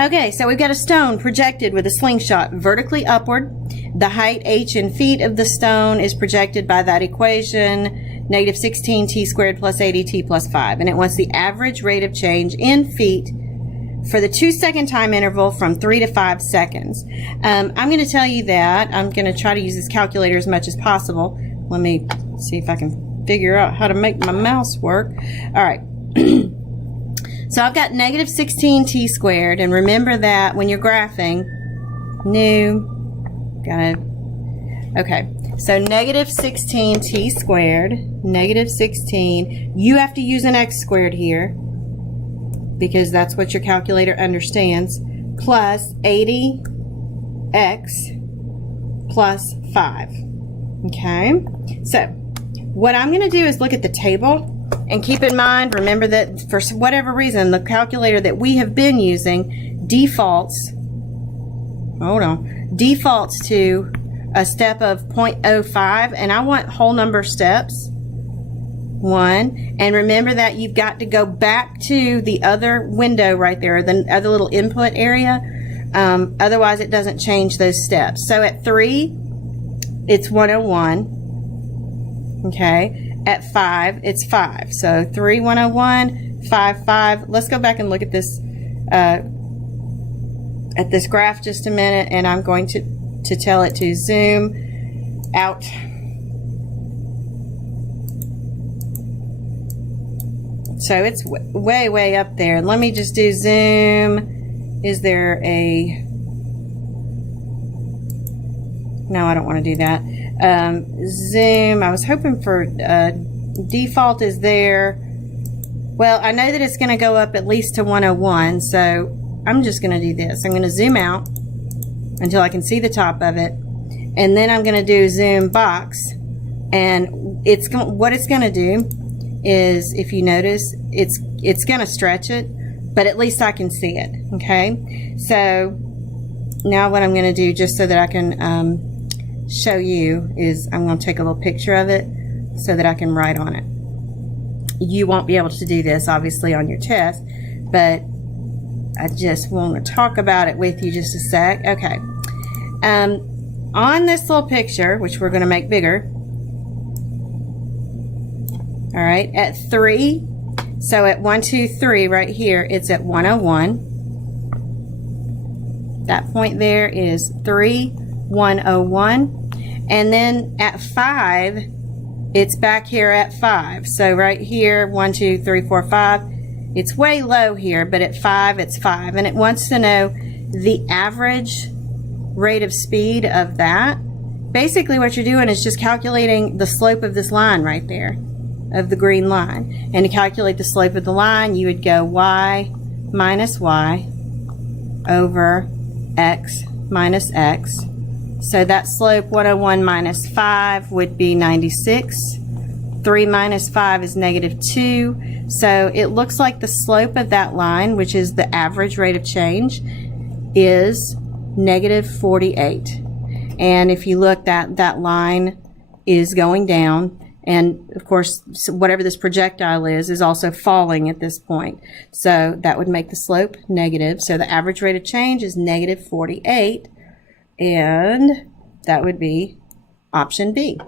Okay, so we've got a stone projected with a slingshot vertically upward. The height h in feet of the stone is projected by that equation, negative 16 t squared plus 80 t plus 5. And it wants the average rate of change in feet for the 2-second time interval from 3 to 5 seconds. I'm going to tell you that. I'm going to try to use this calculator as much as possible. Let me see if I can figure out how to make my mouse work. All right. So I've got negative 16 t squared, and remember that when you're graphing, okay, so negative 16 t squared, negative 16, you have to use an x squared here, because that's what your calculator understands, plus 80x plus 5, okay? So what I'm going to do is look at the table. And keep in mind, remember that for whatever reason, the calculator that we have been using defaults to a step of 0.05, and I want whole number steps. 1, and remember that you've got to go back to the other window right there, the other little input area. Otherwise, it doesn't change those steps. So at 3, it's 101. Okay. At 5, it's 5. So 3, 101, 5, 5. Let's go back and look at this graph just a minute, and I'm going to tell it to zoom out. So it's way, way up there. Let me just do zoom. Is there a... No, I don't want to do that. Zoom, I was hoping for default is there. Well, I know that it's going to go up at least to 101, so I'm just going to do this. I'm going to zoom out until I can see the top of it, and then I'm going to do zoom box, and what it's going to do is, if you notice, it's going to stretch it, but at least I can see it. Okay, so now what I'm going to do, just so that I can show you, is I'm going to take a little picture of it so that I can write on it. You won't be able to do this obviously on your test, but I just want to talk about it with you just a sec. Okay, on this little picture, which we're going to make bigger, all right, at 3, so at 1, 2, 3 right here, it's at 101. That point there is 3, 101. And then at 5, it's back here at 5. So right here, 1, 2, 3, 4, 5. It's way low here, but at 5, it's 5. And it wants to know the average rate of speed of that. Basically what you're doing is just calculating the slope of this line right there, of the green line. And to calculate the slope of the line, you would go y minus y over x minus x. So that slope, 101 minus 5, would be 96. 3 minus 5 is negative 2. So it looks like the slope of that line, which is the average rate of change, is negative 48. And if you look, that line is going down. And of course, whatever this projectile is also falling at this point. So that would make the slope negative. So the average rate of change is negative 48. And that would be option B.